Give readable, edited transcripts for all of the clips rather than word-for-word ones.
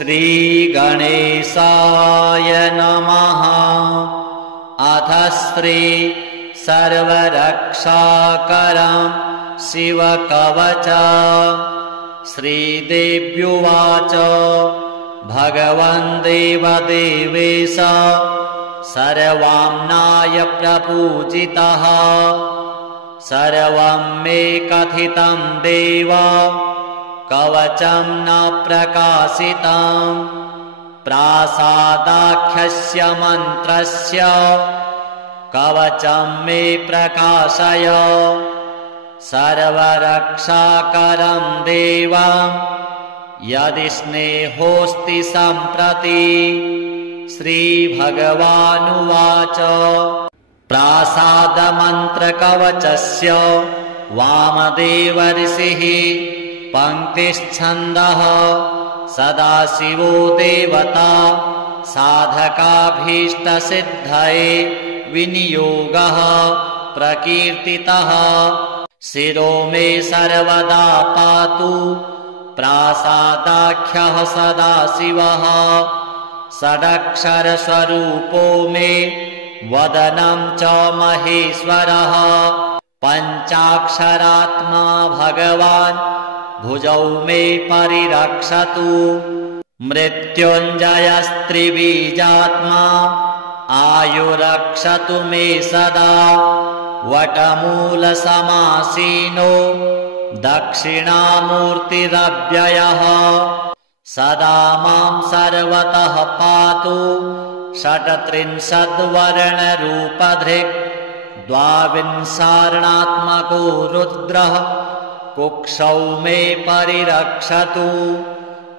श्रीगणेशाय नमः। अथ श्री सर्वरक्षाकरं शिवकवचं। श्रीदेव्युवाच भगवन् देवदेवेश सर्वाम्नाय प्रपूजितः। सर्वं मे कथितं देव कवचं न प्रकाशितं। प्रासादाख्यस्य मन्त्रस्य कवचं मे प्रकाशय। सर्वरक्षाकरं देवं यदि स्नेहोऽस्ति सम्प्रति। श्रीभगवानुवाच प्रासादमन्त्रकवचस्य वामदेव ऋषिः पङ्क्तिश्छन्दः। सदाशिवो देवता साधकाभीष्टसिद्धये विनियोगः प्रकीर्तितः। शिरो मे सर्वदा पातु प्रासादाख्यः सदाशिवः। षडक्षरस्वरूपो मे वदनं च महेश्वरः। पञ्चाक्षरात्मा भगवान् भुजौ मे परिरक्षतु। मृत्युञ्जयस्त्रिबीजात्मा आयुरक्षतु मे सदा। वटमूलसमासीनो दक्षिणामूर्तिरव्ययः। सदा मां सर्वतः पातु षट्त्रिंशद्वर्णरूपधृक्। द्वाविंशार्णात्मको रुद्रः कुक्षौ मे परिरक्षतु।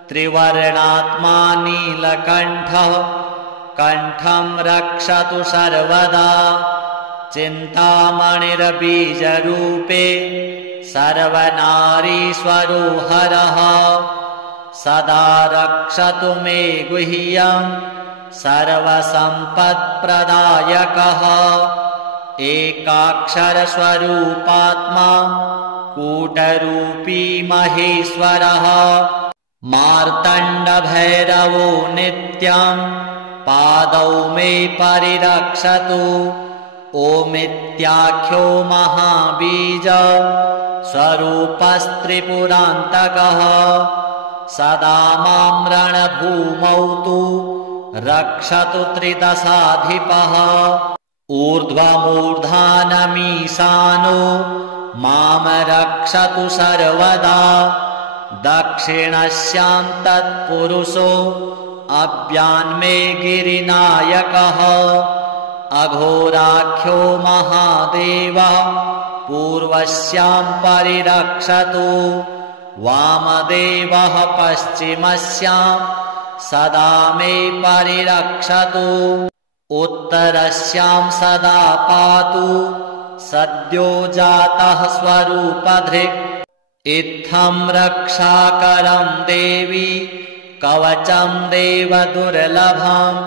त्रिवर्णात्मा नीलकण्ठः कण्ठं रक्षतु सर्वदा। चिन्तामणिर्बीजरूपे सर्वनारीश्वरो हरः। सदा रक्षतु मे गुह्यं सर्वसम्पत्प्रदायकः। एकाक्षरस्वरूपात्मा कूटरूपी महेश्वरः। मार्तण्डभैरवो नित्यं पादौ मे परिरक्षतु। ओमित्याख्यो महाबीज स्वरूपस्त्रिपुरान्तकः। सदा मां रणभूमौ तु रक्षतु त्रिदशाधिपः। ऊर्ध्वमूर्धानमीशानो मां रक्षतु सर्वदा। दक्षिणस्यां तत्पुरुषो अव्यान्मे गिरिनायकः। अघोराख्यो महादेवः पूर्वस्यां परिरक्षतु। वामदेवः पश्चिमस्यां सदा मे परिरक्षतु। उत्तरस्यां सदा पातु सद्यो जातः स्वरूपधृक्। इत्थं रक्षाकरं देवी कवचं देवदुर्लभम्।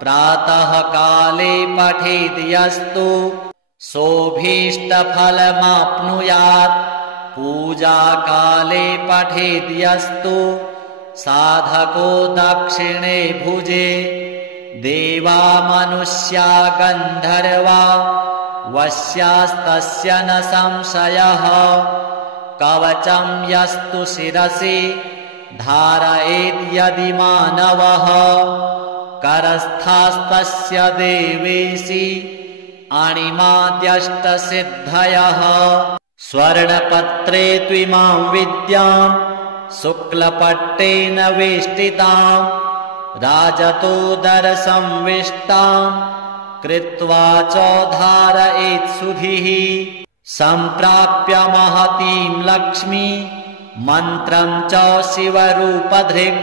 प्रातः काले पठेद् यस्तु सोऽभीष्टफलमाप्नुयात्। पूजाकाले पठेद् यस्तु साधको दक्षिणे भुजे। देवा मनुष्या गन्धर्वा वश्यास्तस्य न संशयः। कवचं यस्तु शिरसि धारयेद् यदि मानवः। करस्थास्तस्य देवेशि अणिमाद्यष्टसिद्धयः। स्वर्णपत्रे त्विमां विद्यां शुक्लपट्टेन वेष्टितां। राजतोदरसंविष्टां कृत्वा च धारयेत् सुधिः। सम्प्राप्य महतीं लक्ष्मी मन्त्रं च शिवरूपधृक्।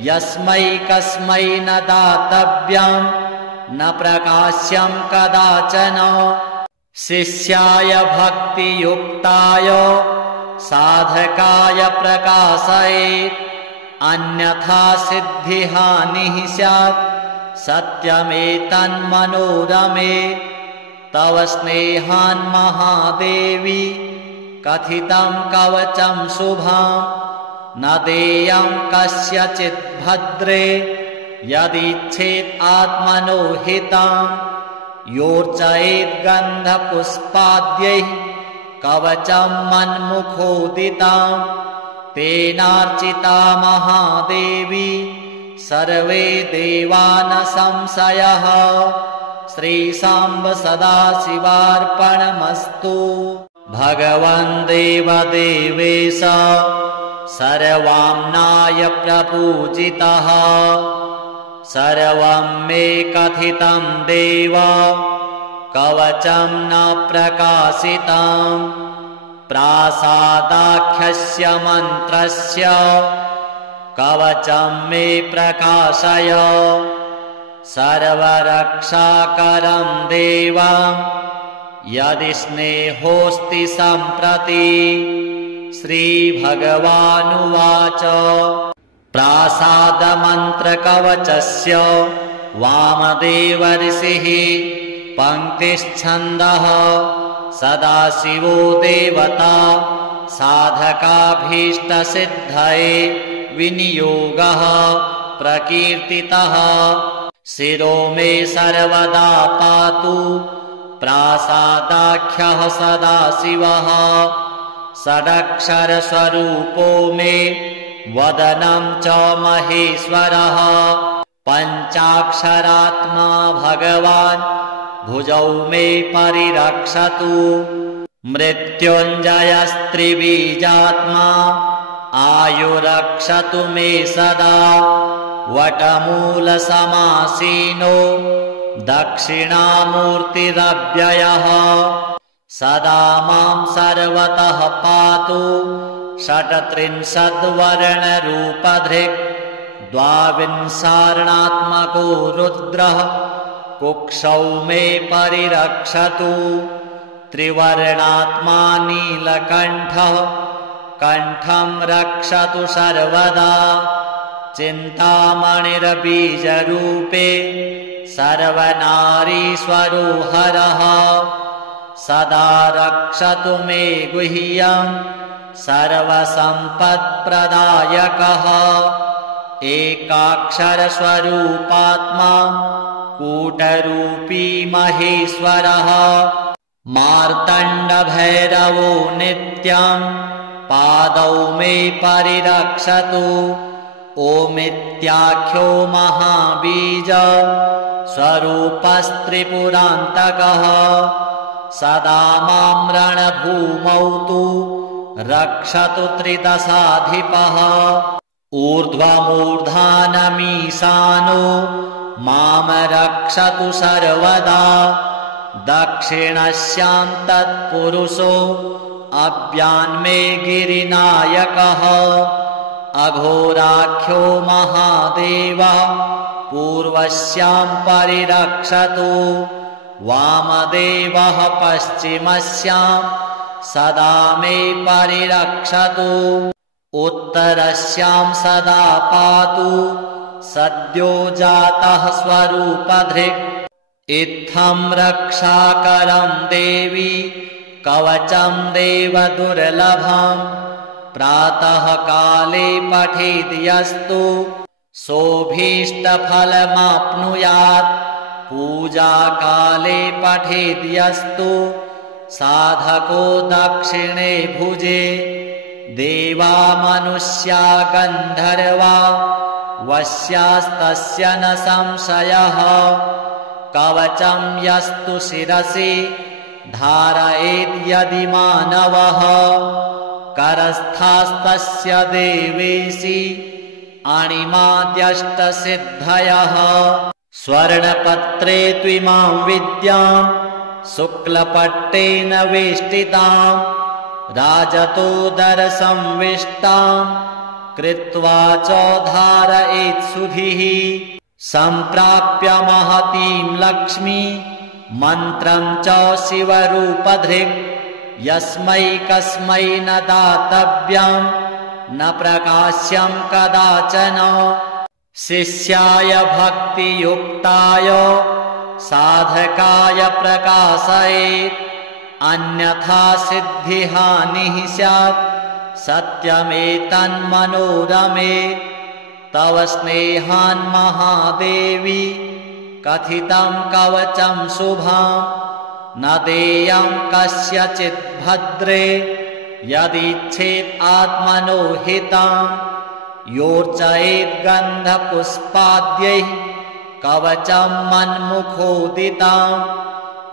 यस्मै कस्मै न दातव्यं न प्रकाश्यं कदाचन। शिष्याय भक्तियुक्ताय साधकाय प्रकाशयेत्। अन्यथा सिद्धिहानिः स्यात् सत्यमेतन्मनोरमे। तव स्नेहान् महादेवी कथितं कवचं शुभम्। न देयं कस्यचित् भद्रे यदिच्छेत् आत्मनो हितं योर्चयेत् गन्धपुष्पाद्यैः कवचं मन्मुखोदितं तेनार्चिता महादेवी सर्वे देवा न संशयः। श्रीशाम्ब सदाशिवार्पणमस्तु। भगवन् देवदेवेश सर्वाम्नाय प्रपूजितः सर्वं मे कथितं देव कवचं न प्रकाशितं प्रासादाख्यस्य मन्त्रस्य कवचं मे प्रकाशय सर्वरक्षाकरं देव यदि स्नेहोऽस्ति सम्प्रति। श्रीभगवानुवाच प्रासादमन्त्रकवचस्य वामदेव ऋषिः पङ्क्तिश्छन्दः सदाशिवो देवता साधकाभीष्टसिद्धये विनियोगः प्रकीर्तितः शिरो मे सर्वदा पातु प्रासादाख्यः सदाशिवः षडक्षरस्वरूपो मे वदनं च महेश्वरः पञ्चाक्षरात्मा भगवान् भुजौ मे परिरक्षतु मृत्युञ्जयस्त्रिबीजात्मा आयुरक्षतु मे सदा वटमूलसमासीनो दक्षिणामूर्तिरव्ययः सदा मां सर्वतः पातु षट्त्रिंशद्वर्णरूपधृक् द्वाविंशार्णात्मको रुद्रः कुक्षौ मे परिरक्षतु त्रिवर्णात्मा नीलकण्ठः कण्ठं रक्षतु सर्वदा चिन्तामणिर्बीजरूपे सर्वनारीश्वरो हरः सदा रक्षतु मे गुह्यं सर्वसम्पत्प्रदायकः एकाक्षरस्वरूपात्मा कूटरूपी महेश्वरः मार्तण्डभैरवो नित्यं पादौ मे परिरक्षतु ओमित्याख्यो महाबीज स्वरूपस्त्रिपुरान्तकः सदा मां रणभूमौ तु रक्षतु त्रिदशाधिपः ऊर्ध्वमूर्धानमीशानो मां रक्षतु सर्वदा दक्षिणस्यां तत्पुरुषो अव्यान्मे गिरिनायकः अघोराख्यो महादेवः पूर्वस्यां परिरक्षतु वामदेवः पश्चिमस्यां सदा मे परिरक्षतु उत्तरस्यां सदा पातु सद्यो जातः स्वरूपधृक् इत्थं रक्षाकरं देवी कवचं देवदुर्लभं प्रातः काले पठेद् यस्तु सोऽभीष्टफलमाप्नुयात् पूजाकाले पठेद् यस्तु साधको दक्षिणे भुजे देवा मनुष्या गन्धर्वा वश्यास्तस्य न संशयः कवचं यस्तु शिरसि धारयेद् यदि मानवः करस्थास्तस्य देवेशि अणिमाद्यष्टसिद्धयः स्वर्णपत्रे त्विमां विद्यां शुक्लपट्टेन वेष्टितां राजतोदरसंविष्टां कृत्वा च धारयेत् सुधिः सम्प्राप्य महतीं लक्ष्मी मन्त्रं च शिवरूपधृक् यस्मै कस्मै न दातव्यं न प्रकाश्यं कदाचन शिष्याय भक्तियुक्ताय साधकाय प्रकाशयेत् अन्यथा सिद्धिहानिः स्यात् सत्यमेतन्मनोरमे तव स्नेहान् महादेवी कथितं कवचं शुभं न देयं कस्यचित् भद्रे यदिच्छेत् आत्मनो हितं योर्चयेत् गन्धपुष्पाद्यैः कवचं मन्मुखोदितं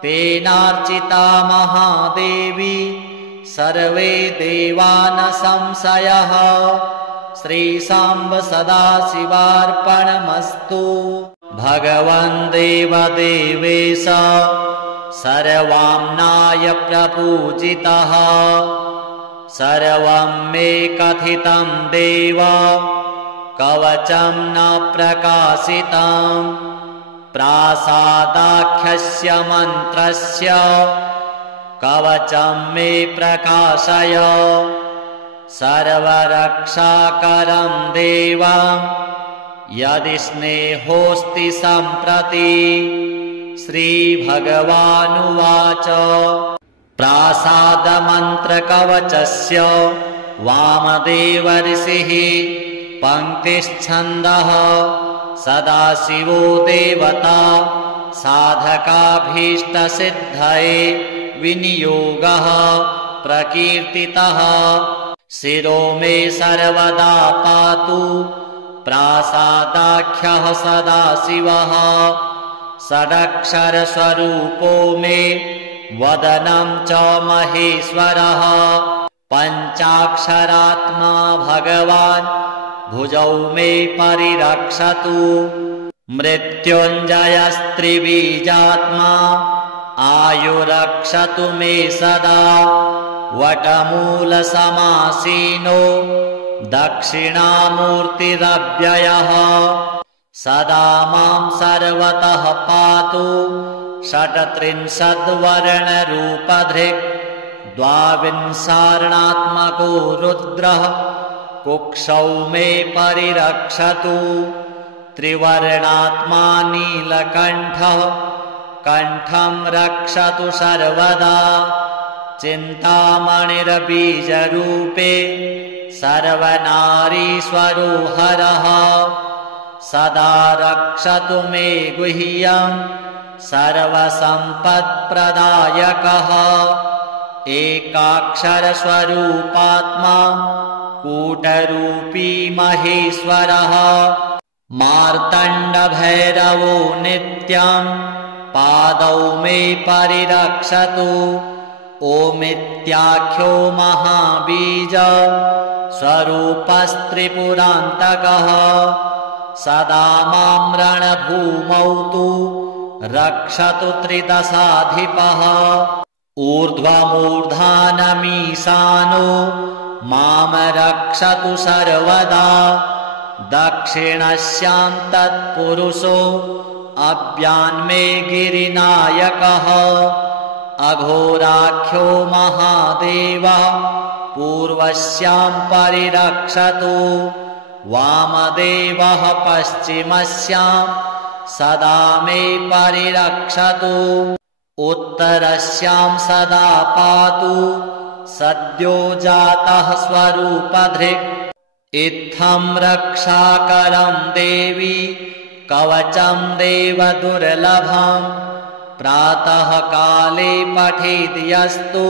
तेनार्चिता महादेवी सर्वे देवा न संशयः श्रीशाम्ब सदाशिवार्पणमस्तु। भगवन् देवदेवेश सर्वाम्नाय प्रपूजितः सर्वं मे कथितं देव कवचं न प्रकाशितं प्रासादाख्यस्य मन्त्रस्य कवचं मे प्रकाशय सर्वरक्षाकरं देवं यदि स्नेहोऽस्ति सम्प्रति। श्रीभगवानुवाच प्रासादमन्त्रकवचस्य वामदेव ऋषिः पङ्क्तिश्छन्दः सदाशिवो देवता साधकाभीष्टसिद्धये विनियोगः प्रकीर्तितः शिरो मे सर्वदा पातु प्रासादाख्यः सदाशिवः षडक्षरस्वरूपो मे वदनं च महेश्वरः पञ्चाक्षरात्मा भगवान् भुजौ मे परिरक्षतु मृत्युञ्जयस्त्रिबीजात्मा आयुरक्षतु मे सदा वटमूलसमासीनो दक्षिणामूर्तिरव्ययः सदा मां सर्वतः पातु षट्त्रिंशद्वर्णरूपधृक् द्वाविंशार्णात्मको रुद्रः कुक्षौ मे परिरक्षतु त्रिवर्णात्मा नीलकण्ठः कण्ठं रक्षतु सर्वदा चिन्तामणिर्बीजरूपे सर्वनारीश्वरो हरः सदा रक्षतु मे गुह्यं सर्वसम्पत्प्रदायकः एकाक्षरस्वरूपात्मा कूटरूपी महेश्वरः मार्तण्डभैरवो नित्यं पादौ मे परिरक्षतु ओमित्याख्यो महाबीज स्वरूपस्त्रिपुरान्तकः सदा मां रणभूमौ तु रक्षतु त्रिदशाधिपः ऊर्ध्वमूर्धानमीशानो मां रक्षतु सर्वदा दक्षिणस्यां तत्पुरुषो अव्यान्मे गिरिनायकः अघोराख्यो महादेवः पूर्वस्यां परिरक्षतु वामदेवः पश्चिमस्यां सदा मे परिरक्षतु उत्तरस्यां सदा पातु सद्यो जातः स्वरूपधृक् इत्थं रक्षाकरं देवी कवचं देवदुर्लभं प्रातः काले पठेद् यस्तु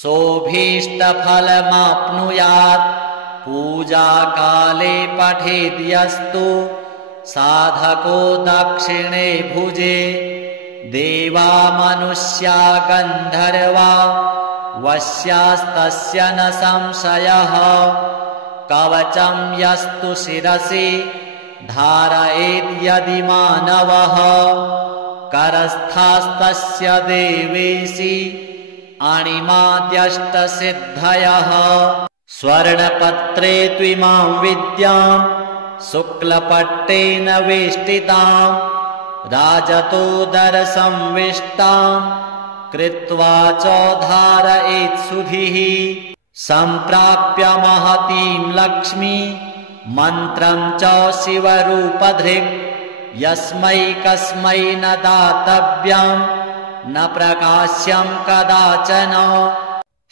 सोऽभीष्टफलमाप्नुयात् पूजाकाले पठेद् यस्तु साधको दक्षिणे भुजे देवा मनुष्या गन्धर्वा वश्यास्तस्य न संशयः कवचं यस्तु शिरसि धारयेद्यदि मानवः करस्थास्तस्य देवेशि अणिमाद्यष्टसिद्धयः स्वर्णपत्रे त्विमां विद्यां शुक्लपट्टेन वेष्टितां राजतोदरसंविष्टां कृत्वा च धारयेत्सुधिः सम्प्राप्य महतीं लक्ष्मी मन्त्रं च शिवरूपधृक् यस्मै कस्मै न दातव्यं न प्रकाश्यं कदाचन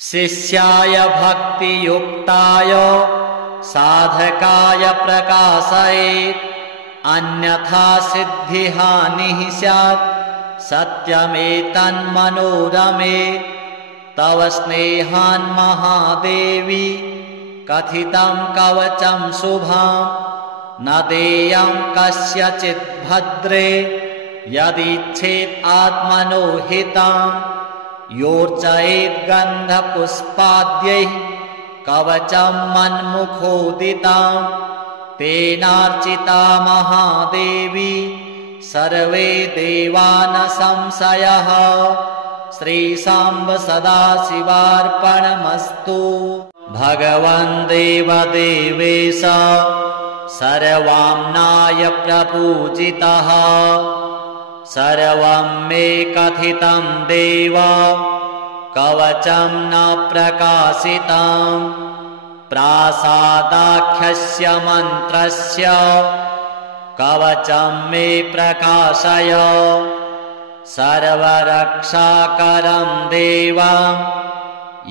शिष्याय भक्तियुक्ताय साधकाय प्रकाशयेत् अन्यथा सिद्धिहानिः स्यात् सत्यमेतन्मनोरमे तव स्नेहान् महादेवी कथितं कवचं शुभं न देयं कस्यचित् भद्रे यदिच्छेत् आत्मनो हितं योर्चयेत् गन्धपुष्पाद्यैः कवचं मन्मुखोदितं तेनार्चिता महादेवी सर्वे देवा न संशयः श्रीशाम्ब सदाशिवार्पणमस्तु। भगवन् देवदेवेश सर्वाम्नाय प्रपूजितः सर्वं मे कथितं देव कवचं न प्रकाशितं प्रासादाख्यस्य मन्त्रस्य कवचं मे प्रकाशय सर्वरक्षाकरं देवं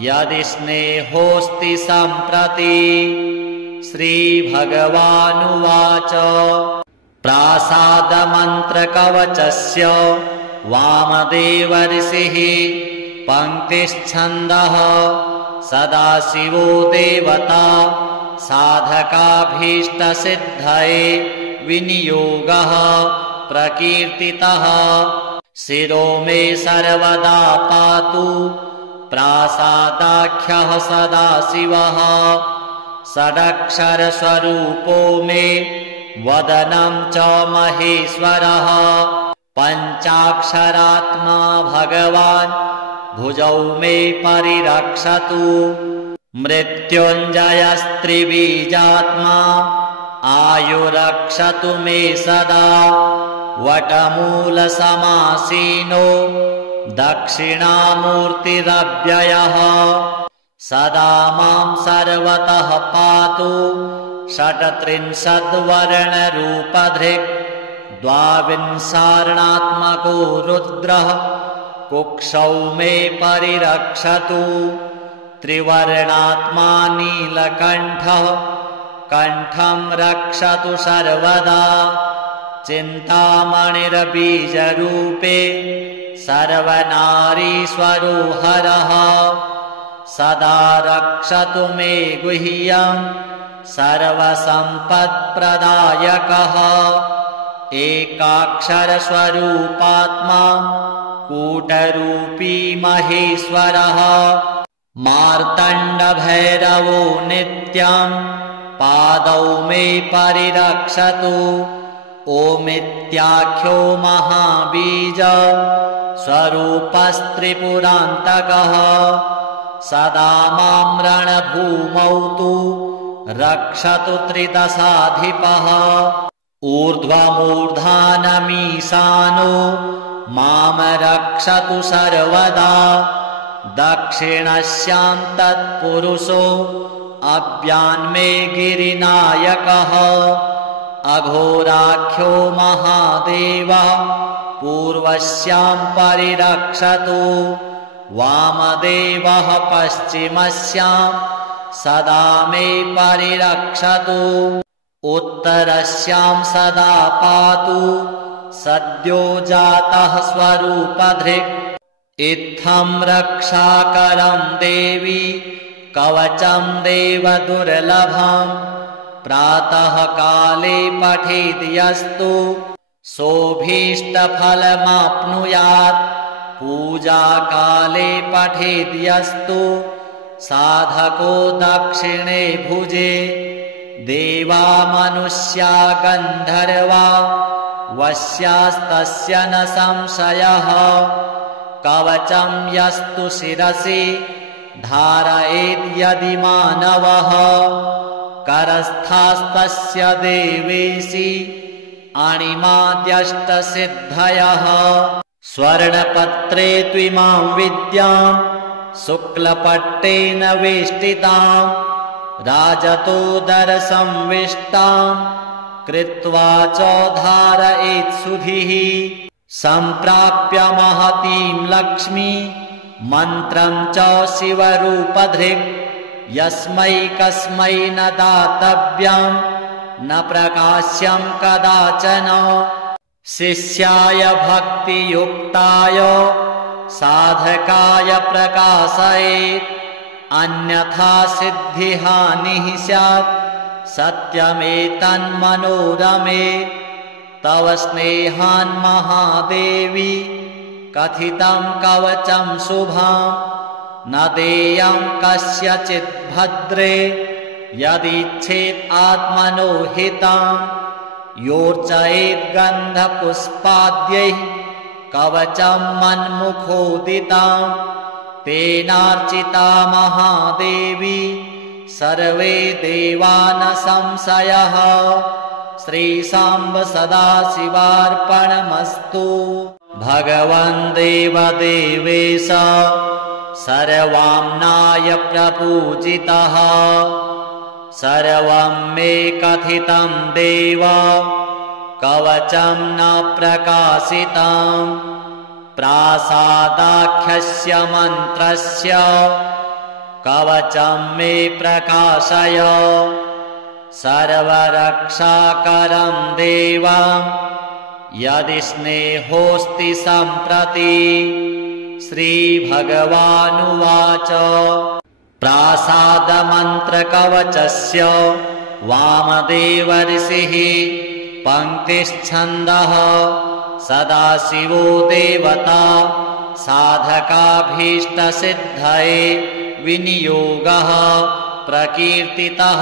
यदि स्नेहोऽस्ति सम्प्रति। श्रीभगवानुवाच प्रासादमन्त्रकवचस्य वामदेव ऋषिः पङ्क्तिश्छन्दः सदाशिवो देवता साधकाभीष्टसिद्धये विनियोगः प्रकीर्तितः शिरो मे सर्वदा पातु प्रासादाख्यः सदाशिवः षडक्षरस्वरूपो मे वदनं च महेश्वरः पञ्चाक्षरात्मा भगवान् भुजौ मे परिरक्षतु मृत्युञ्जयस्त्रिबीजात्मा आयुरक्षतु मे सदा वटमूलसमासीनो दक्षिणामूर्तिरव्ययः सदा मां सर्वतः पातु षट्त्रिंशद्वर्णरूपधृक् द्वाविंशार्णात्मको रुद्रः कुक्षौ मे परिरक्षतु त्रिवर्णात्मा नीलकण्ठः कण्ठं रक्षतु सर्वदा चिन्तामणिर्बीजरूपे सर्वनारीश्वरो हरः सदा रक्षतु मे गुह्यं सर्वसम्पत्प्रदायकः एकाक्षरस्वरूपात्मा कूटरूपी महेश्वरः मार्तण्डभैरवो नित्यं पादौ मे परिरक्षतु ओमित्याख्यो महाबीज स्वरूपस्त्रिपुरान्तकः सदा मां रणभूमौ तु रक्षतु त्रिदशाधिपः ऊर्ध्वमूर्धानमीशानो मां रक्षतु सर्वदा दक्षिणस्यां तत्पुरुषो अव्यान्मे गिरिनायकः अघोराख्यो महादेवः पूर्वस्यां परिरक्षतु वामदेवः पश्चिमस्यां सदा मे परिरक्षतु उत्तरस्यां सदा पातु सद्यो जातः स्वरूपधृक् इत्थं रक्षाकरं देवी कवचं देवदुर्लभं प्रातः काले पठेद् यस्तु सोऽभीष्टफलमाप्नुयात् पूजाकाले पठेद् यस्तु साधको दक्षिणे भुजे देवा मनुष्या गन्धर्वा वश्यास्तस्य न संशयः कवचं यस्तु शिरसि धारयेद्यदि मानवः करस्थास्तस्य देवेशि अणिमाद्यष्टसिद्धयः स्वर्णपत्रे त्विमां विद्यां शुक्लपट्टेन वेष्टितां राजतोदरसंविष्टां कृत्वा च धारयेत् सुधिः सम्प्राप्य महतीं लक्ष्मी मन्त्रं च शिवरूपधृक् यस्मै कस्मै न दातव्यं न प्रकाश्यं कदाचन शिष्याय भक्तियुक्ताय साधकाय प्रकाशयेत् अन्यथा सिद्धिहानिः स्यात् सत्यमेतन्मनोरमे तव स्नेहान् महादेवी कथितं कवचं शुभं न देयं कस्यचित् भद्रे यदिच्छेत् आत्मनो हितं योर्चयेत् गन्धपुष्पाद्यैः कवचं मन्मुखोदितं तेनार्चिता महादेवी सर्वे देवा न संशयः श्रीशाम्ब सदाशिवार्पणमस्तु। भगवन् देवदेवेश सर्वाम्नाय प्रपूजितः सर्वं मे कथितं देव कवचं न प्रकाशितं प्रासादाख्यस्य मन्त्रस्य कवचं मे प्रकाशय सर्वरक्षाकरं देवं यदि स्नेहोऽस्ति सम्प्रति। श्रीभगवानुवाच प्रासादमन्त्रकवचस्य वामदेव ऋषिः पङ्क्तिश्छन्दः सदाशिवो देवता साधकाभीष्टसिद्धये विनियोगः प्रकीर्तितः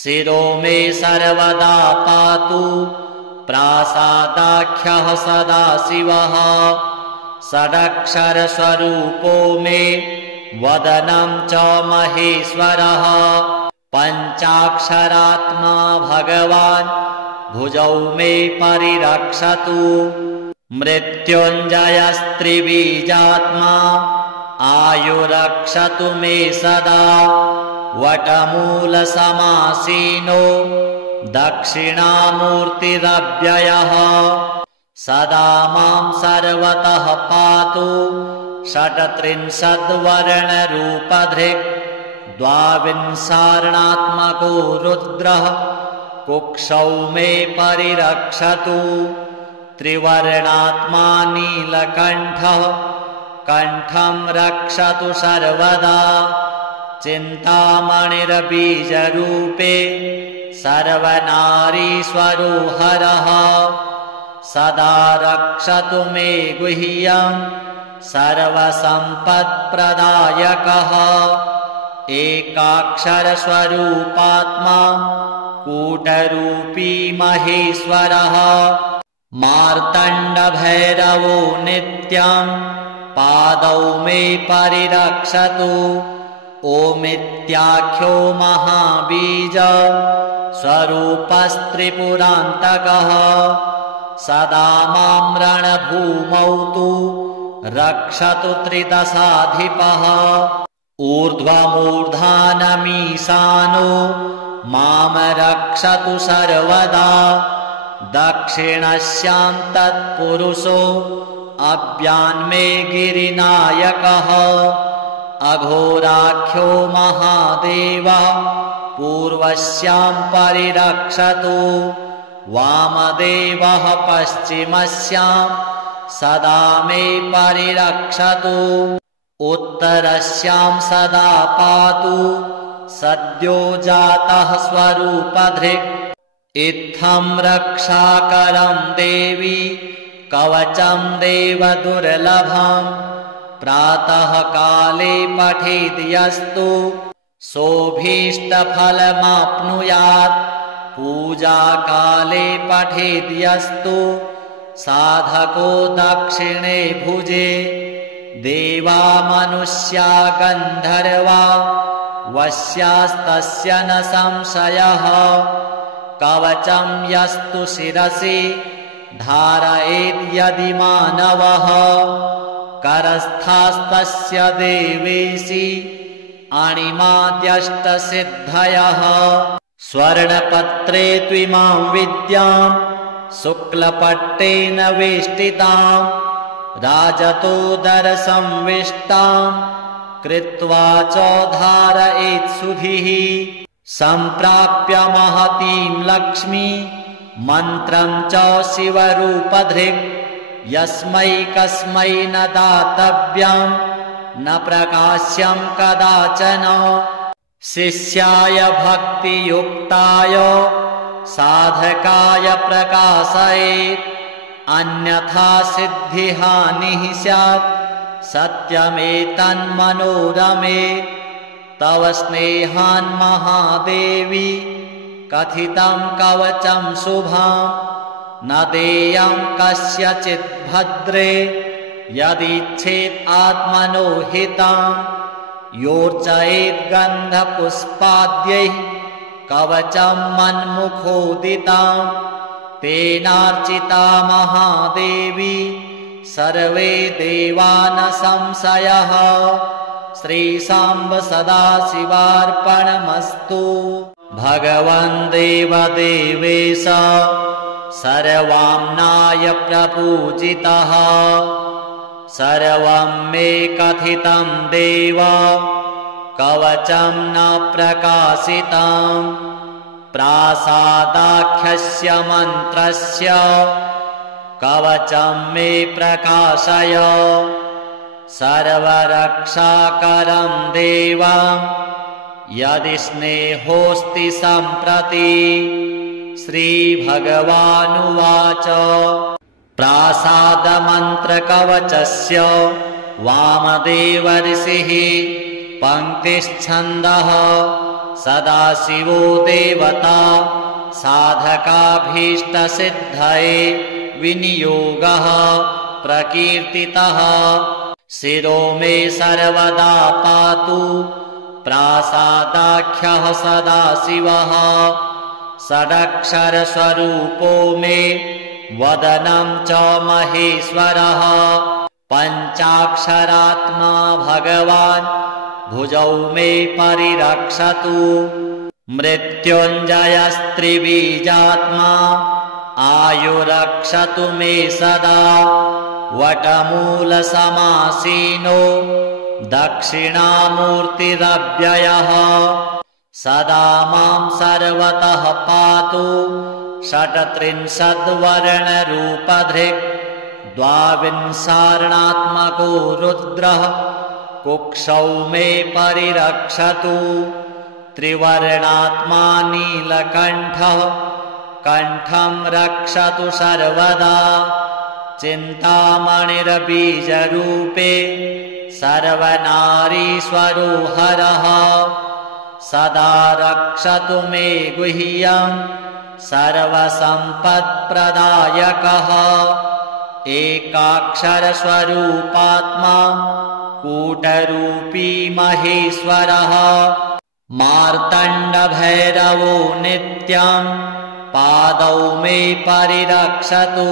शिरो मे सर्वदा पातु प्रासादाख्यः सदाशिवः षडक्षरस्वरूपो मे वदनं च महेश्वरः पञ्चाक्षरात्मा भगवान् भुजौ मे परिरक्षतु मृत्युञ्जयस्त्रिबीजात्मा आयुरक्षतु मे सदा वटमूलसमासीनो दक्षिणामूर्तिरव्ययः सदा मां सर्वतः पातु षट्त्रिंशद्वर्णरूपधृक् द्वाविंशार्णात्मको रुद्रः कुक्षौ मे परिरक्षतु त्रिवर्णात्मा नीलकण्ठः कण्ठं रक्षतु सर्वदा चिन्तामणिर्बीजरूपे सर्वनारीश्वरो हरः सदा रक्षतु मे गुह्यं सर्वसम्पत्प्रदायकः एकाक्षरस्वरूपात्मा कूटरूपी महेश्वरः मार्तण्डभैरवो नित्यं पादौ मे परिरक्षतु ओमित्याख्यो महाबीज स्वरूपस्त्रिपुरान्तकः सदा मां रणभूमौ तु रक्षतु त्रिदशाधिपः ऊर्ध्वमूर्धानमीशानो मां रक्षतु सर्वदा दक्षिणस्यां तत्पुरुषो अव्यान्मे गिरिनायकः अघोराख्यो महादेवः पूर्वस्यां परिरक्षतु वामदेवः पश्चिमस्यां सदा मे परिरक्षतु उत्तरस्यां सदा पातु सद्यो जातः स्वरूपधृक् इत्थं रक्षाकरं देवी कवचं देवदुर्लभम् प्रातः काले पठेद् यस्तु सोऽभीष्टफलमाप्नुयात् पूजाकाले पठेद् यस्तु साधको दक्षिणे भुजे देवा मनुष्या गन्धर्वा वश्यास्तस्य न संशयः कवचं यस्तु शिरसि धारयेद् यदि मानवः करस्थास्तस्य देवेशि अणिमाद्यष्टसिद्धयः स्वर्णपत्रे त्विमां विद्यां शुक्लपट्टेन वेष्टितां राजतोदरसंविष्टाम् कृत्वा च धारयेत्सुधिः सम्प्राप्य महतीं लक्ष्मी मन्त्रं च शिवरूपधृक् यस्मै कस्मै न दातव्यं न प्रकाश्यं कदाचन शिष्याय भक्तियुक्ताय साधकाय प्रकाशयेत् अन्यथा सिद्धिहानिः स्यात् सत्यमेतन्मनोरमे तव स्नेहान् महादेवी कथितं कवचं शुभं न देयं कस्यचित् भद्रे यदिच्छेत् आत्मनो हितं योर्चयेत् गन्धपुष्पाद्यैः कवचं मन्मुखोदितं तेनार्चिता महादेवी सर्वे देवा न संशयः श्रीशाम्ब सदाशिवार्पणमस्तु। भगवन् देवदेवेश सर्वाम्नाय प्रपूजितः सर्वं मे कथितं देव कवचं न प्रकाशितं प्रासादाख्यस्य मन्त्रस्य कवचं मे प्रकाशय सर्वरक्षाकरं देव यदि स्नेहोऽस्ति सम्प्रति। श्रीभगवानुवाच प्रासादमन्त्रकवचस्य वामदेव ऋषिः पङ्क्तिश्छन्दः सदाशिवो देवता साधकाभीष्टसिद्धये विनियोगः प्रकीर्तितः शिरो मे सर्वदा पातु प्रासादाख्यः सदाशिवः षडक्षरस्वरूपो मे वदनं च महेश्वरः पञ्चाक्षरात्मा भगवान् भुजौ मे परिरक्षतु मृत्युञ्जयस्त्रिबीजात्मा आयुरक्षतु मे सदा वटमूलसमासीनो दक्षिणामूर्तिरव्ययः सदा मां सर्वतः पातु षट्त्रिंशद्वर्णरूपधृक् द्वाविंशार्णात्मको रुद्रः कुक्षौ मे परिरक्षतु त्रिवर्णात्मा नीलकण्ठः कण्ठं रक्षतु सर्वदा चिन्तामणिर्बीजरूपे सर्वनारीश्वरो हरः सदा रक्षतु मे गुह्यं सर्वसम्पत्प्रदायकः एकाक्षरस्वरूपात्मा कूटरूपी महेश्वरः मार्तण्डभैरवो नित्यं पादौ मे परिरक्षतु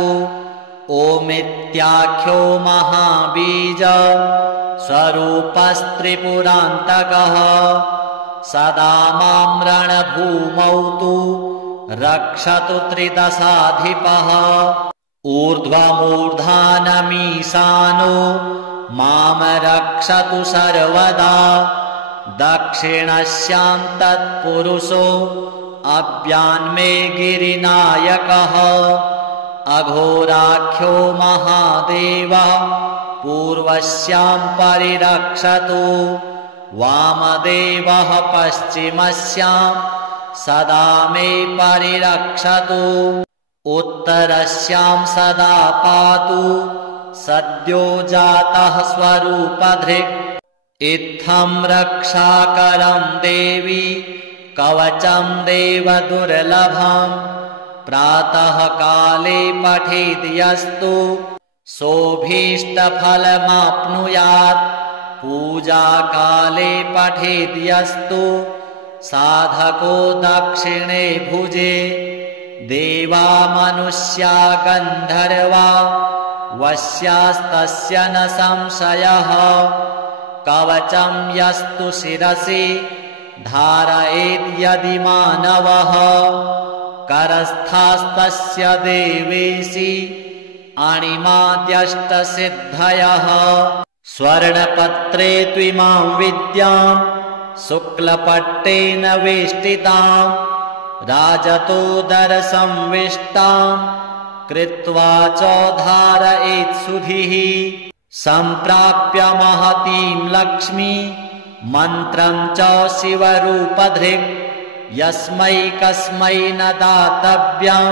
ओमित्याख्यो महाबीज स्वरूपस्त्रिपुरान्तकः सदा मां रणभूमौ तु रक्षतु त्रिदशाधिपः ऊर्ध्वमूर्धानमीशानो मां रक्षतु सर्वदा दक्षिणस्यां तत्पुरुषो अव्यान्मे गिरिनायकः अघोराख्यो महादेवः पूर्वस्यां परिरक्षतु वामदेवः पश्चिमस्यां सदा मे परिरक्षतु उत्तरस्यां सदा पातु सद्यो जातः स्वरूपधृक् इत्थं रक्षाकरं देवी कवचं देव दुर्लभं प्रातः काले पठेद् यस्तु सोऽभीष्टफलमाप्नुयात् पूजाकाले पठेद् यस्तु साधको दक्षिणे भुजे देवा मनुष्या गन्धर्वा वश्यास्तस्य न संशयः कवचं यस्तु शिरसि धारयेद्यदि मानवः करस्थास्तस्य देवेशि अणिमाद्यष्टसिद्धयः स्वर्णपत्रे त्विमां विद्यां शुक्लपट्टेन वेष्टितां राजतोदरसंविष्टां कृत्वा च धारयेत्सुधिः सम्प्राप्य महतीं लक्ष्मी मन्त्रं च शिवरूपधृक् यस्मै कस्मै न दातव्यं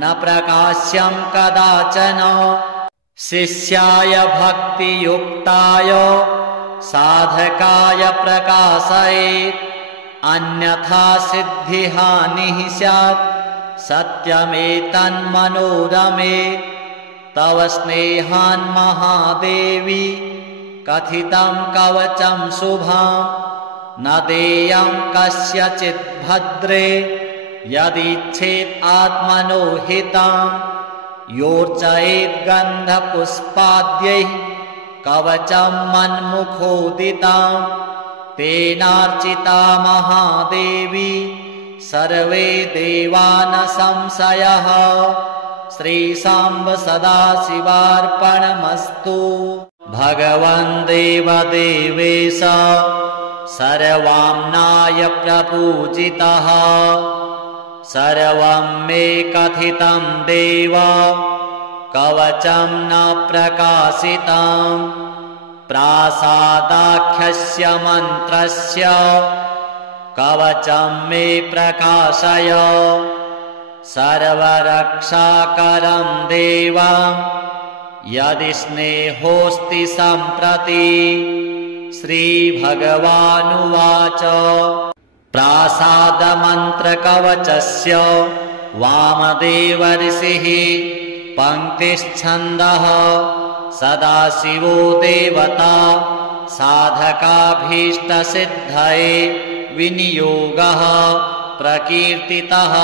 न प्रकाश्यं कदाचन शिष्याय भक्तियुक्ताय साधकाय प्रकाशयेत् अन्यथा सिद्धिहानिः स्यात् सत्यमेतन्मनोरमे तव स्नेहान् महादेवी कथितं कवचं शुभं न देयं कस्यचित् भद्रे यदिच्छेत् आत्मनो हितं योर्चयेत् गन्धपुष्पाद्यैः कवचं मन्मुखोदितं तेनार्चिता महादेवी सर्वे देवा न संशयः श्रीशाम्ब सदाशिवार्पणमस्तु। भगवन् देवदेवेश सर्वाम्नाय प्रपूजितः सर्वं मे कथितं देव कवचं न प्रकाशितं प्रासादाख्यस्य मन्त्रस्य कवचं मे प्रकाशय सर्वरक्षाकरं देवं यदि स्नेहोऽस्ति सम्प्रति। श्रीभगवानुवाच प्रासादमन्त्रकवचस्य वामदेव ऋषिः पङ्क्तिश्छन्दः सदाशिवो देवता साधकाभीष्टसिद्धये विनियोगः प्रकीर्तितः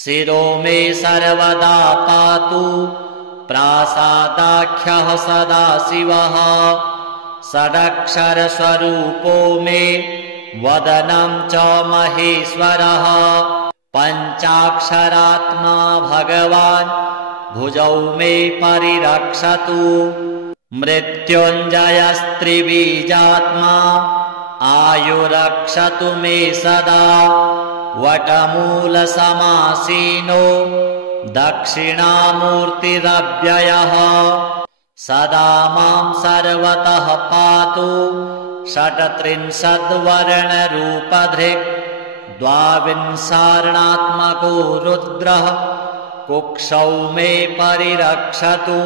शिरो मे सर्वदा पातु प्रासादाख्यः सदाशिवः षडक्षरस्वरूपो मे वदनं च महेश्वरः पञ्चाक्षरात्मा भगवान् भुजौ मे परिरक्षतु मृत्युञ्जयस्त्रिबीजात्मा आयुरक्षतु मे सदा वटमूलसमासीनो दक्षिणामूर्तिरव्ययः सदा मां सर्वतः पातु षट्त्रिंशद्वर्णरूपधृक् द्वाविंशार्णात्मको रुद्रः कुक्षौ मे परिरक्षतु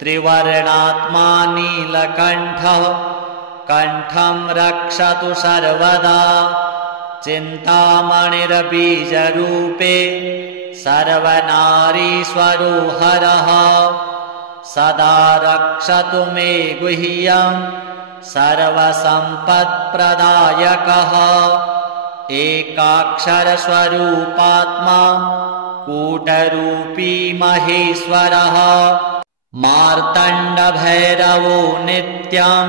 त्रिवर्णात्मा नीलकण्ठः कण्ठं रक्षतु सर्वदा चिन्तामणिर्बीजरूपे सर्वनारीश्वरो हरः सदा रक्षतु मे गुह्यं सर्वसम्पत्प्रदायकः एकाक्षरस्वरूपात्मा कूटरूपी महेश्वरः मार्तण्डभैरवो नित्यं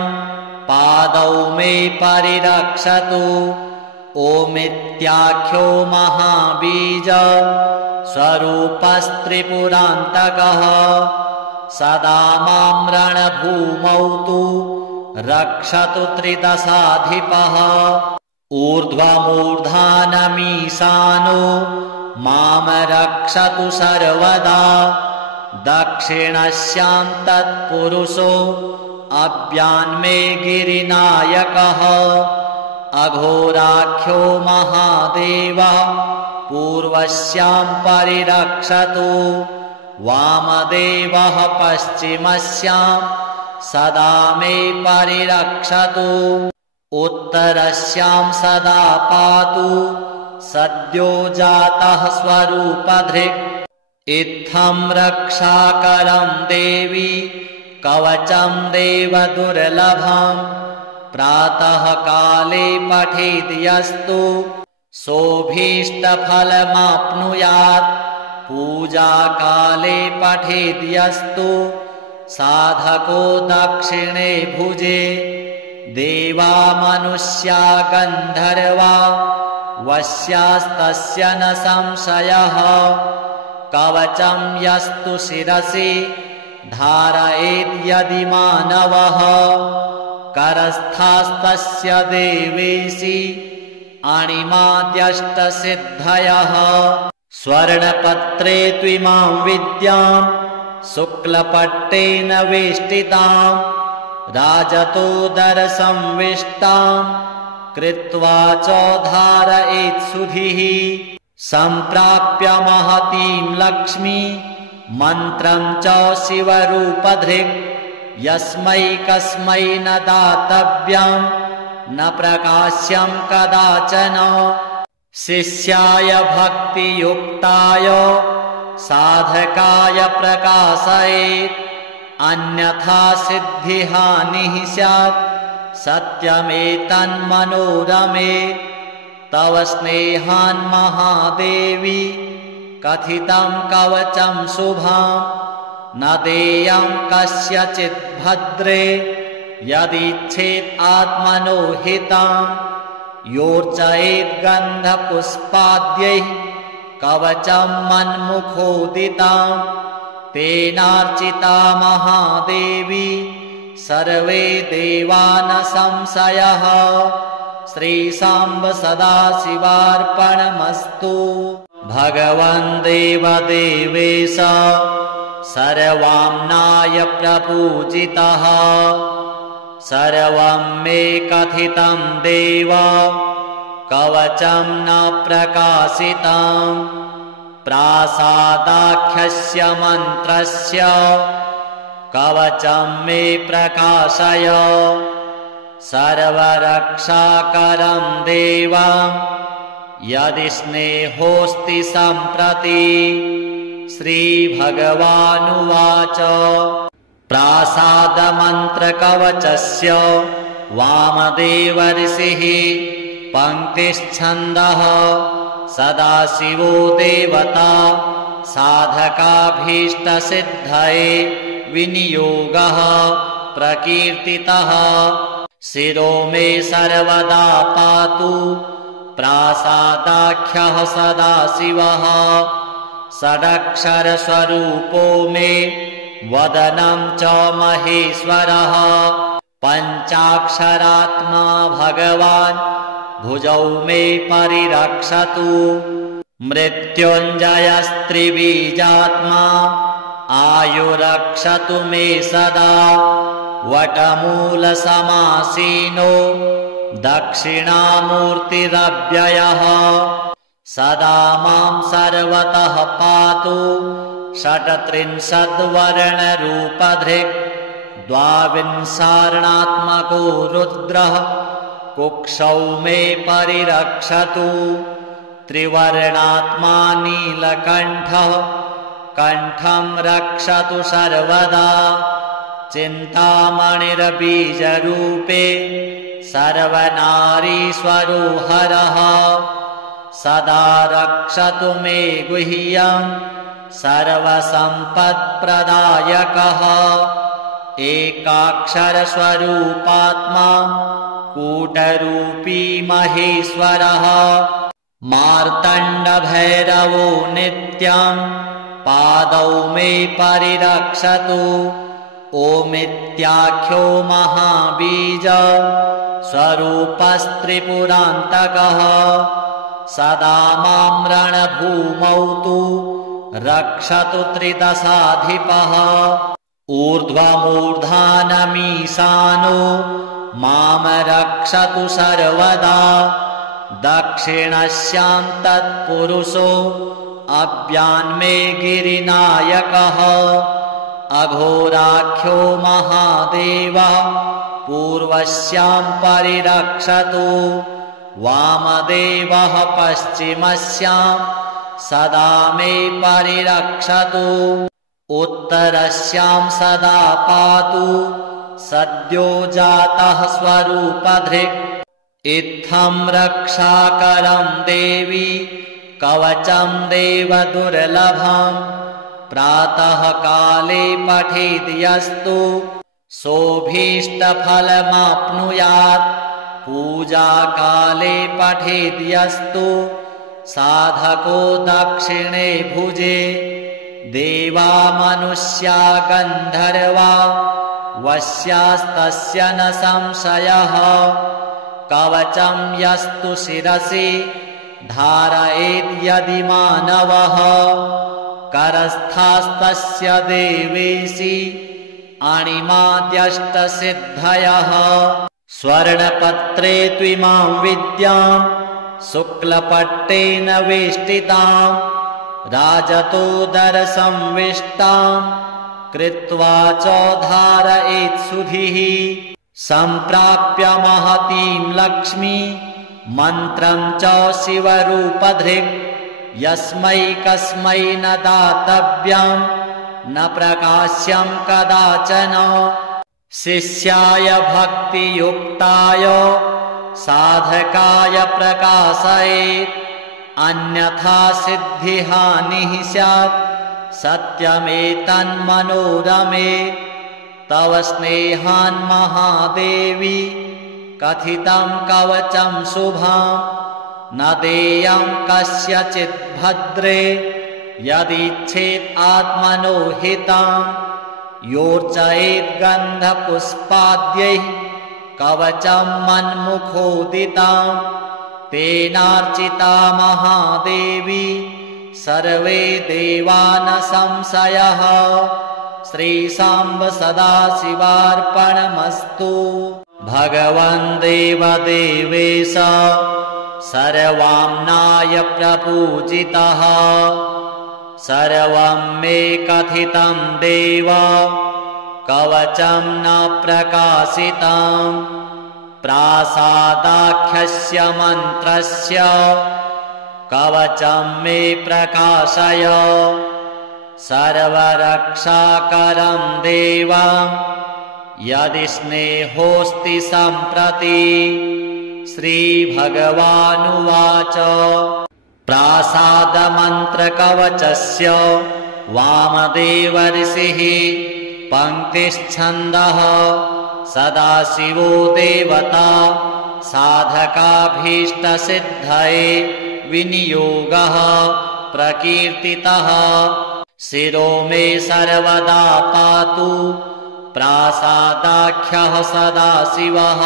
पादौ मे परिरक्षतु ओमित्याख्यो महाबीज स्वरूपस्त्रिपुरान्तकः सदा मां रणभूमौ तु रक्षतु त्रिदशाधिपः ऊर्ध्वमूर्धानमीशानो मां रक्षतु सर्वदा दक्षिणस्यां तत्पुरुषो अव्यान्मे गिरिनायकः अघोराख्यो महादेवः पूर्वस्यां परिरक्षतु वामदेवः पश्चिमस्यां सदा मे परिरक्षतु उत्तरस्यां सदा पातु सद्यो जातः स्वरूपधृक् इत्थं रक्षाकरं देवी कवचं देवदुर्लभं प्रातः काले पठेद् यस्तु सोऽभीष्टफलमाप्नुयात् पूजाकाले पठेद् यस्तु साधको दक्षिणे भुजे देवा मनुष्या गन्धर्वा वश्यास्तस्य न संशयः कवचं यस्तु शिरसि धारयेद्यदि मानवः करस्थास्तस्य देवेशि अणिमाद्यष्टसिद्धयः स्वर्णपत्रे त्विमां विद्यां शुक्लपट्टेन वेष्टितां राजतोदरसंविष्टां कृत्वा च धारयेत्सुधिः सम्प्राप्य महतीं लक्ष्मी मन्त्रं च शिवरूपधृक् यस्मै कस्मै न दातव्यं न प्रकाश्यं कदाचन शिष्याय भक्तियुक्ताय साधकाय प्रकाशयेत् अन्यथा सिद्धिहानिः स्यात् सत्यमेतन्मनोरमे तव स्नेहान् महादेवी कथितं कवचं शुभं न देयं कस्यचित् भद्रे यदिच्छेत् आत्मनो हितं योर्चयेत् गन्धपुष्पाद्यैः कवचं मन्मुखोदितं तेनार्चिता महादेवी सर्वे देवा न संशयः श्रीशाम्ब सदाशिवार्पणमस्तु। भगवन् देवदेवेश सर्वाम्नाय प्रपूजितः सर्वं मे कथितं देव कवचं न प्रकाशितं प्रासादाख्यस्य मन्त्रस्य कवचं मे प्रकाशय सर्वरक्षाकरं देवं यदि स्नेहोऽस्ति सम्प्रति। श्रीभगवानुवाच प्रासादमन्त्रकवचस्य वामदेव ऋषिः पङ्क्तिश्छन्दः सदाशिवो देवता साधकाभीष्टसिद्धये विनियोगः प्रकीर्तितः शिरो मे सर्वदा पातु प्रासादाख्यः सदाशिवः षडक्षरस्वरूपो मे वदनं च महेश्वरः पञ्चाक्षरात्मा भगवान् भुजौ मे परिरक्षतु मृत्युञ्जयस्त्रिबीजात्मा आयुरक्षतु मे सदा वटमूलसमासीनो दक्षिणामूर्तिरव्ययः सदा मां सर्वतः पातु षट्त्रिंशद्वर्णरूपधृक् द्वाविंशार्णात्मको रुद्रः कुक्षौ मे परिरक्षतु त्रिवर्णात्मा नीलकण्ठः कण्ठं रक्षतु सर्वदा चिन्तामणिर्बीजरूपे सर्वनारीश्वरो हरः सदा रक्षतु मे गुह्यं सर्वसम्पत्प्रदायकः एकाक्षरस्वरूपात्मा कूटरूपी महेश्वरः मार्तण्डभैरवो नित्यं पादौ मे परिरक्षतु ओमित्याख्यो महाबीज स्वरूपस्त्रिपुरान्तकः सदा मां रणभूमौ तु रक्षतु त्रिदशाधिपः ऊर्ध्वमूर्धानमीशानो मां रक्षतु सर्वदा दक्षिणस्यां तत्पुरुषो अव्यान्मे गिरिनायकः अघोराख्यो महादेवः पूर्वस्यां परिरक्षतु वामदेवः पश्चिमस्यां सदा मे परिरक्षतु उत्तरस्यां सदा पातु सद्यो जातः स्वरूपधृक् इत्थं रक्षाकरं देवी कवचं देवदुर्लभं प्रातः काले पठेद् यस्तु सोऽभीष्टफलमाप्नुयात् पूजाकाले पठेद् यस्तु साधको दक्षिणे भुजे देवा मनुष्या गन्धर्वा वश्यास्तस्य न संशयः कवचं यस्तु शिरसि धारयेद्यदि मानवः करस्थास्तस्य देवेशि अणिमाद्यष्टसिद्धयः स्वर्णपत्रे त्विमां विद्यां शुक्लपट्टेन वेष्टितां राजतोदरसंविष्टां कृत्वा च धारयेत्सुधिः सम्प्राप्य महतीं लक्ष्मी मन्त्रं च शिवरूपधृक् यस्मै कस्मै न दातव्यं न प्रकाश्यं कदाचन शिष्याय भक्तियुक्ताय साधकाय प्रकाशयेत् अन्यथा सिद्धिहानिः स्यात् सत्यमेतन्मनोरमे तव स्नेहान् महादेवी कथितं कवचं शुभं न देयं कस्यचित् भद्रे यदिच्छेत् आत्मनो हितं योर्चयेत् गन्धपुष्पाद्यैः कवचं मन्मुखोदितं तेनार्चिता महादेवी सर्वे देवा न संशयः श्रीशाम्ब सदाशिवार्पणमस्तु। भगवन् देवदेवेश सर्वाम्नाय प्रपूजितः सर्वं मे कथितं देव कवचं न प्रकाशितं प्रासादाख्यस्य मन्त्रस्य कवचं मे प्रकाशय सर्वरक्षाकरं देवं यदि स्नेहोऽस्ति सम्प्रति। श्रीभगवानुवाच प्रासादमन्त्रकवचस्य वामदेव ऋषिः पङ्क्तिश्छन्दः सदाशिवो देवता साधकाभीष्टसिद्धये विनियोगः प्रकीर्तितः शिरो मे सर्वदा पातु प्रासादाख्यः सदाशिवः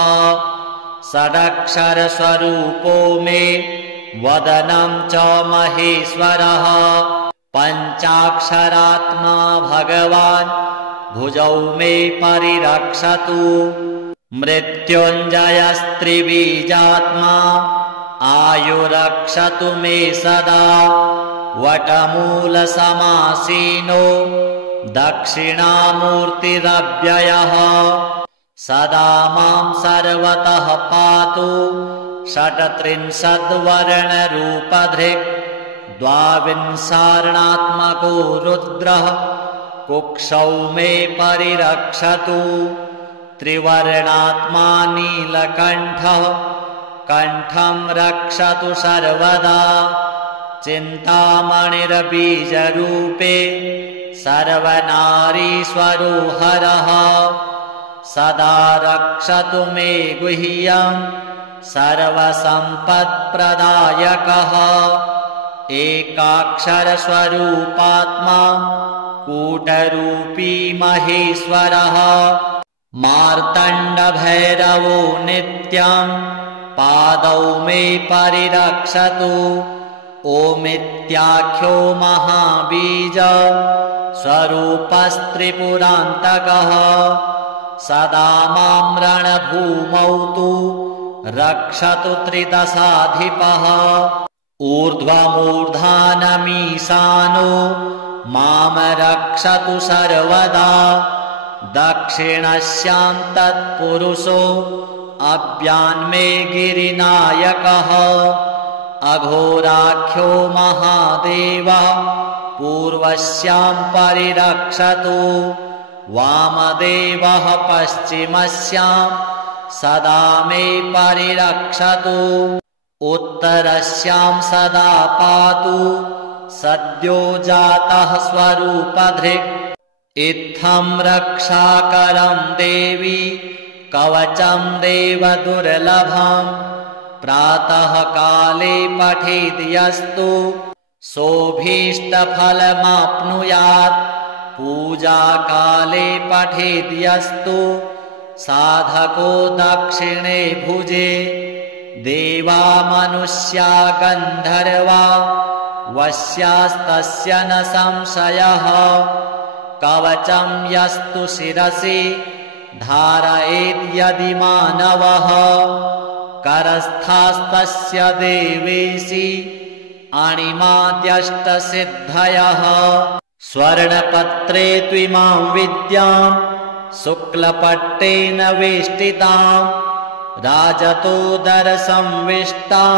षडक्षरस्वरूपो मे वदनं च महेश्वरः पञ्चाक्षरात्मा भगवान् भुजौ मे परिरक्षतु मृत्युञ्जयस्त्रिबीजात्मा आयुरक्षतु मे सदा वटमूलसमासीनो दक्षिणामूर्तिरव्ययः सदा मां सर्वतः पातु षट्त्रिंशद्वर्णरूपधृक् द्वाविंशार्णात्मको रुद्रः कुक्षौ मे परिरक्षतु त्रिवर्णात्मा नीलकण्ठः कण्ठं रक्षतु सर्वदा चिन्तामणिर्बीजरूपे सर्वनारीश्वरो हरः सदा रक्षतु मे गुह्यं सर्वसम्पत्प्रदायकः एकाक्षरस्वरूपात्मा कूटरूपी महेश्वरः मार्तण्डभैरवो नित्यं पादौ मे परिरक्षतु ओमित्याख्यो महाबीज स्वरूपस्त्रिपुरान्तकः सदा मां रणभूमौ तु रक्षतु त्रिदशाधिपः ऊर्ध्वमूर्धानमीशानो मां रक्षतु सर्वदा दक्षिणस्यां तत्पुरुषो अव्यान्मे गिरिनायकः अघोराख्यो महादेवः पूर्वस्यां परिरक्षतु वामदेवः पश्चिमस्यां सदा मे परिरक्षतु उत्तरस्यां सदा पातु सद्यो जातः स्वरूपधृक् इत्थं रक्षाकरं देवी कवचं देवदुर्लभं प्रातः काले पठेद् यस्तु सोऽभीष्टफलमाप्नुयात् पूजाकाले पठेद्यस्तु साधको दक्षिणे भुजे देवा मनुष्या गन्धर्वा वश्यास्तस्य न संशयः कवचं यस्तु शिरसि धारयेद्यदि मानवः करस्थास्तस्य देवेशि अणिमाद्यष्टसिद्धयः स्वर्णपत्रे त्विमां विद्यां शुक्लपट्टेन वेष्टितां राजतोदरसंविष्टां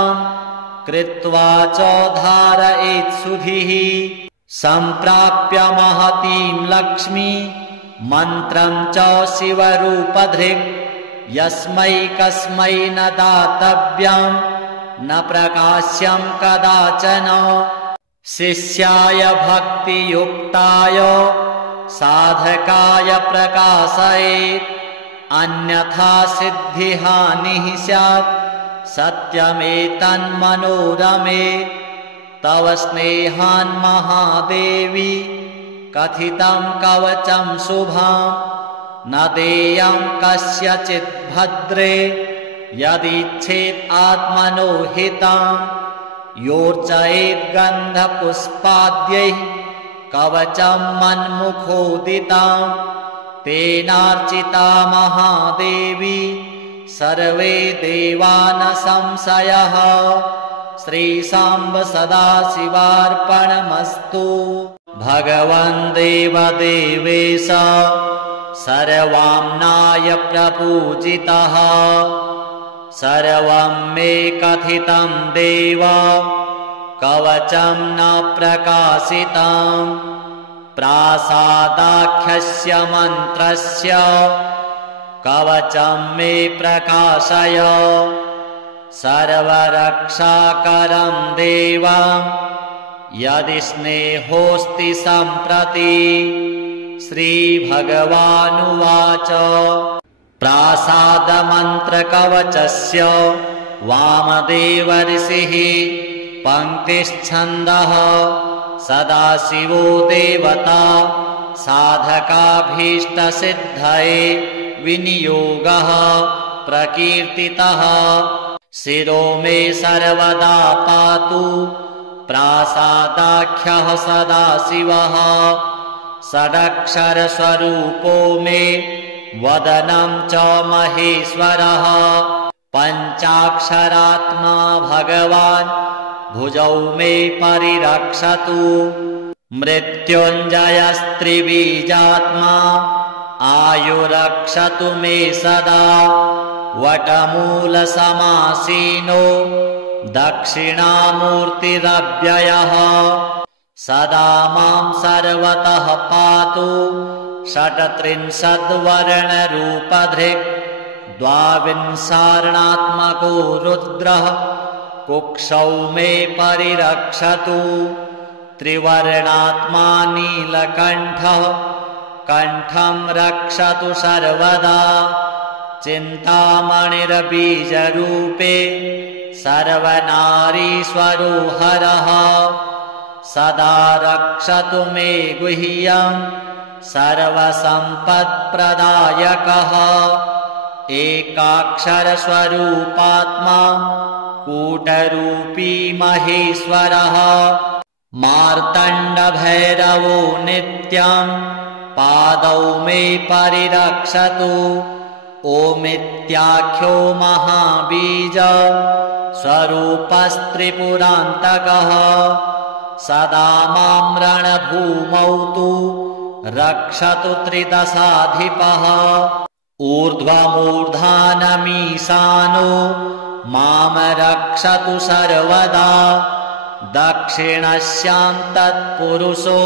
कृत्वा च धारयेत्सुधिः सम्प्राप्य महतीं लक्ष्मी मन्त्रं च शिवरूपधृक् यस्मै कस्मै न दातव्यं न प्रकाश्यं कदाचन शिष्याय भक्तियुक्ताय साधकाय प्रकाशयेत् अन्यथा सिद्धिहानिः स्यात् सत्यमेतन्मनोरमे तव स्नेहान् महादेवी कथितं कवचं शुभं न देयं कस्यचित् भद्रे यदिच्छेत् आत्मनो हितं योर्चयेत् गन्धपुष्पाद्यैः कवचं मन्मुखोदितं तेनार्चिता महादेवी सर्वे देवा न संशयः श्रीशाम्ब सदाशिवार्पणमस्तु भगवन् देवदेवेश सर्वाम्नाय प्रपूजितः सर्वं मे कथितं देव कवचं न प्रकाशितं प्रासादाख्यस्य मन्त्रस्य कवचं मे प्रकाशय सर्वरक्षाकरं देव यदि स्नेहोऽस्ति सम्प्रति श्रीभगवानुवाच प्रासादमन्त्रकवचस्य वामदेव ऋषिः पङ्क्तिश्छन्दः सदाशिवो देवता साधकाभीष्टसिद्धये विनियोगः प्रकीर्तितः शिरो मे सर्वदा पातु प्रासादाख्यः सदाशिवः षडक्षरस्वरूपो मे वदनं च महेश्वरः पञ्चाक्षरात्मा भगवान् भुजौ मे परिरक्षतु मृत्युञ्जयस्त्रिबीजात्मा आयुरक्षतु मे सदा वटमूलसमासीनो दक्षिणामूर्तिरव्ययः सदा मां सर्वतः पातु षट्त्रिंशद्वर्णरूपधृक् द्वाविंशार्णात्मको रुद्रः कुक्षौ मे परिरक्षतु त्रिवर्णात्मा नीलकण्ठः कण्ठं रक्षतु सर्वदा चिन्तामणिर्बीजरूपे सर्वनारीश्वरो हरः सदा रक्षतु मे गुह्यं सर्वसम्पत्प्रदायकः एकाक्षरस्वरूपात्मा कूटरूपी महेश्वरः मार्तण्डभैरवो नित्यं पादौ मे परिरक्षतु ओमित्याख्यो महाबीज स्वरूपस्त्रिपुरान्तकः सदा मां रणभूमौ तु रक्षतु त्रिदशाधिपः ऊर्ध्वमूर्धानमीशानो मां रक्षतु सर्वदा दक्षिणस्यां तत्पुरुषो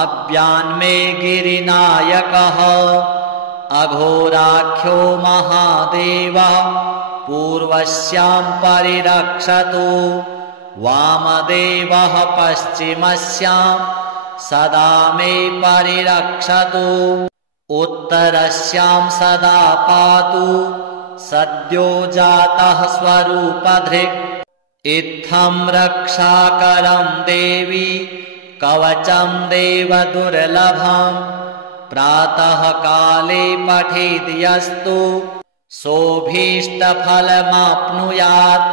अव्यान्मे गिरिनायकः अघोराख्यो महादेवः पूर्वस्यां परिरक्षतु वामदेवः पश्चिमस्यां सदा मे परिरक्षतु उत्तरस्यां सदा पातु सद्यो जातः स्वरूपधृक् इत्थं रक्षाकरं देवी कवचं देवदुर्लभं प्रातः काले पठेद् यस्तु सोऽभीष्टफलमाप्नुयात्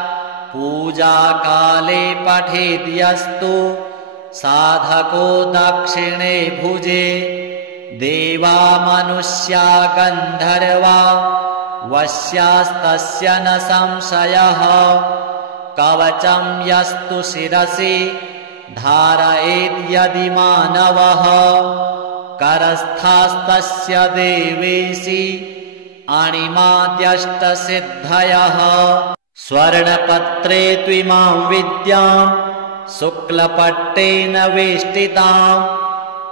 पूजाकाले पठेद् यस्तु साधको दक्षिणे भुजे देवा मनुष्या गन्धर्वा वश्यास्तस्य न संशयः कवचं यस्तु शिरसि धारयेद् यदि मानवः करस्थास्तस्य देवेशि अणिमाद्यष्टसिद्धयः स्वर्णपत्रे त्विमां विद्यां शुक्लपट्टेन वेष्टितां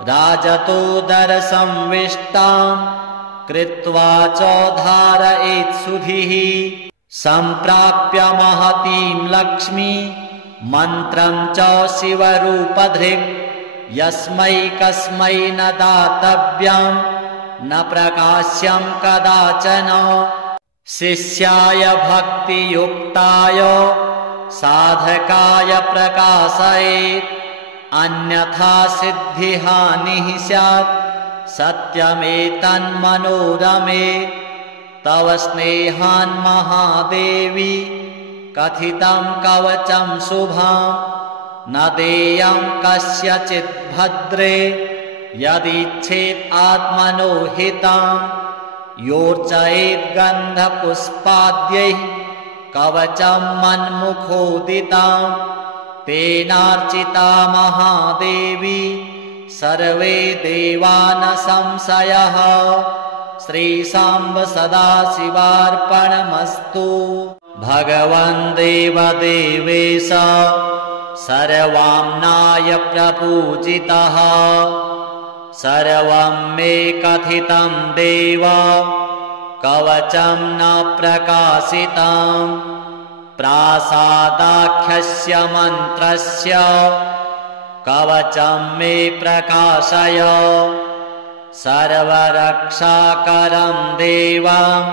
राजतोदरसंविष्टां कृत्वा च धारयेत् सुधिः सम्प्राप्य महतीं लक्ष्मी मन्त्रं च शिवरूपधृक् यस्मै कस्मै न दातव्यं न प्रकाश्यं कदाचन शिष्याय भक्तियुक्ताय साधकाय प्रकाशयेत् अन्यथा सिद्धिहानिः स्यात् सत्यमेतन्मनोरमे तव स्नेहान् महादेवी कथितं कवचं शुभं न देयं कस्यचित् भद्रे यदिच्छेत् आत्मनो हितं योर्चयेत् गन्धपुष्पाद्यैः कवचं मन्मुखोदितं तेनार्चिता महादेवी सर्वे देवा न संशयः श्रीशाम्ब सदाशिवार्पणमस्तु भगवन् देवदेवेश सर्वाम्नाय प्रपूजितः सर्वं मे कथितं देव कवचं न प्रकाशितं प्रासादाख्यस्य मन्त्रस्य कवचं मे प्रकाशय सर्वरक्षाकरं देवं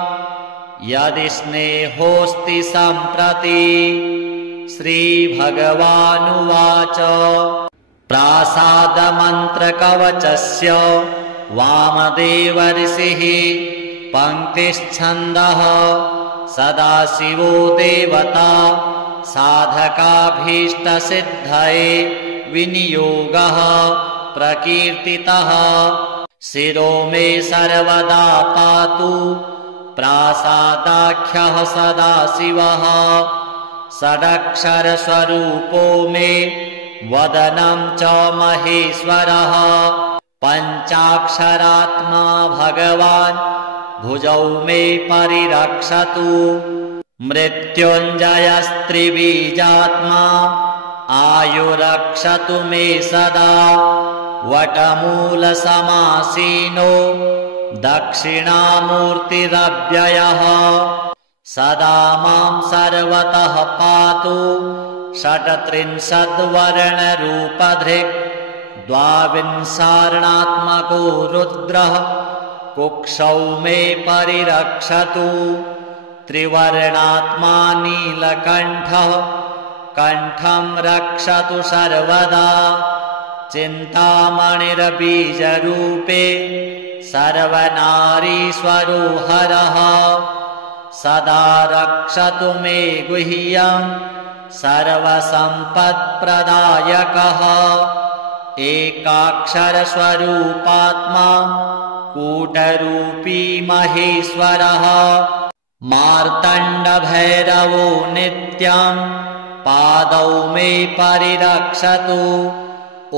यदि स्नेहोऽस्ति सम्प्रति श्रीभगवानुवाच प्रासादमन्त्रकवचस्य वामदेव ऋषिः पङ्क्तिश्छन्दः सदाशिवो देवता साधकाभीष्टसिद्धये विनियोगः प्रकीर्तितः शिरो मे सर्वदा पातु प्रासादाख्यः सदाशिवः षडक्षरस्वरूपो मे वदनं च महेश्वरः पञ्चाक्षरात्मा भगवान् भुजौ मे परिरक्षतु मृत्युञ्जयस्त्रिबीजात्मा आयुरक्षतु मे सदा वटमूलसमासीनो दक्षिणामूर्तिरव्ययः सदा मां सर्वतः पातु षट्त्रिंशद्वर्णरूपधृक् द्वाविंशार्णात्मको रुद्रः कुक्षौ मे परिरक्षतु त्रिवर्णात्मा नीलकण्ठः कण्ठं रक्षतु सर्वदा चिन्तामणिर्बीजरूपे सर्वनारीश्वरो हरः सदा रक्षतु मे गुह्यं सर्वसम्पत्प्रदायकः एकाक्षरस्वरूपात्मा कूटरूपी महेश्वरः मार्तण्डभैरवो नित्यं पादौ मे परिरक्षतु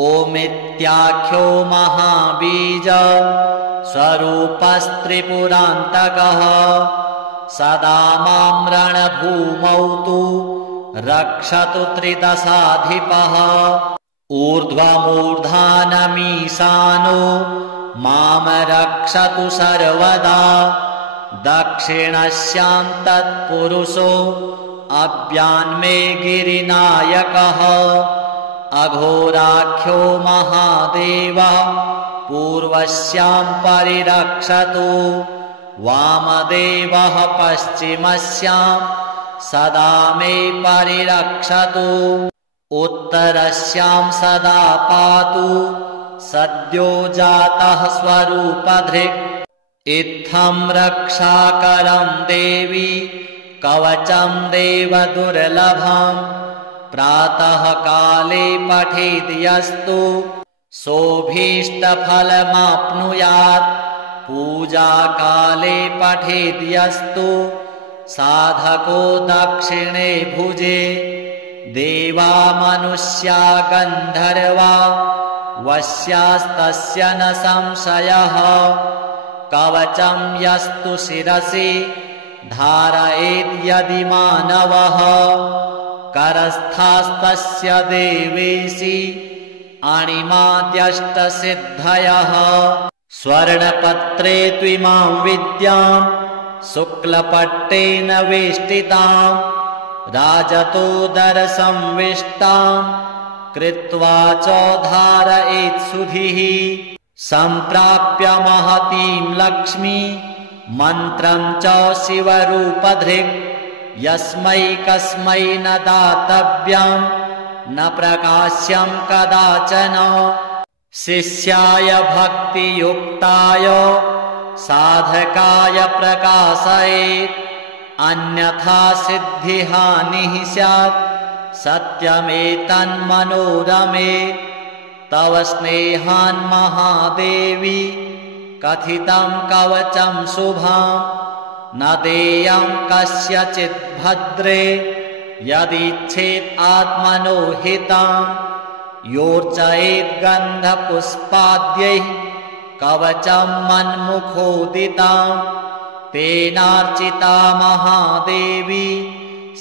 ओमित्याख्यो महाबीज स्वरूपस्त्रिपुरान्तकः सदा मां रणभूमौ तु रक्षतु त्रिदशाधिपः ऊर्ध्वमूर्धानमीशानो मां रक्षतु सर्वदा दक्षिणस्यां तत्पुरुषो अव्यान्मे गिरिनायकः अघोराख्यो महादेवः पूर्वस्यां परिरक्षतु वामदेवः पश्चिमस्यां सदा मे परिरक्षतु उत्तरस्यां सदा पातु सद्यो जातः स्वरूपधृक् इत्थं रक्षाकरं देवी कवचं देवदुर्लभम् प्रातः काले पठेद् यस्तु सोऽभीष्टफलमाप्नुयात् पूजाकाले पठेद् यस्तु साधको दक्षिणे भुजे देवा मनुष्या गन्धर्वा वश्यास्तस्य न संशयः कवचं यस्तु शिरसि धारयेद्यदि मानवः करस्थास्तस्य देवेशि अणिमाद्यष्टसिद्धयः स्वर्णपत्रे त्विमां विद्यां शुक्लपट्टेन वेष्टितां राजतोदरसंविष्टां कृत्वा च धारयेत्सुधिः सम्प्राप्य महतीं लक्ष्मी मन्त्रं च शिवरूपधृक् यस्मै कस्मै न दातव्यं न प्रकाश्यं कदाचन शिष्याय भक्तियुक्ताय साधकाय प्रकाशयेत् अन्यथा सिद्धिहानिः स्यात् सत्यमेतन्मनोरमे तव स्नेहान् महादेवी कथितं कवचं शुभं न देयं कस्यचित् भद्रे यदिच्छेत् आत्मनो हितं योर्चयेत् गन्धपुष्पाद्यैः कवचं मन्मुखोदितं तेनार्चिता महादेवी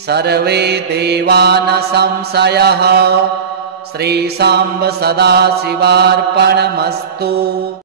सर्वे देवा न संशयः श्रीशाम्ब सदाशिवार्पणमस्तु।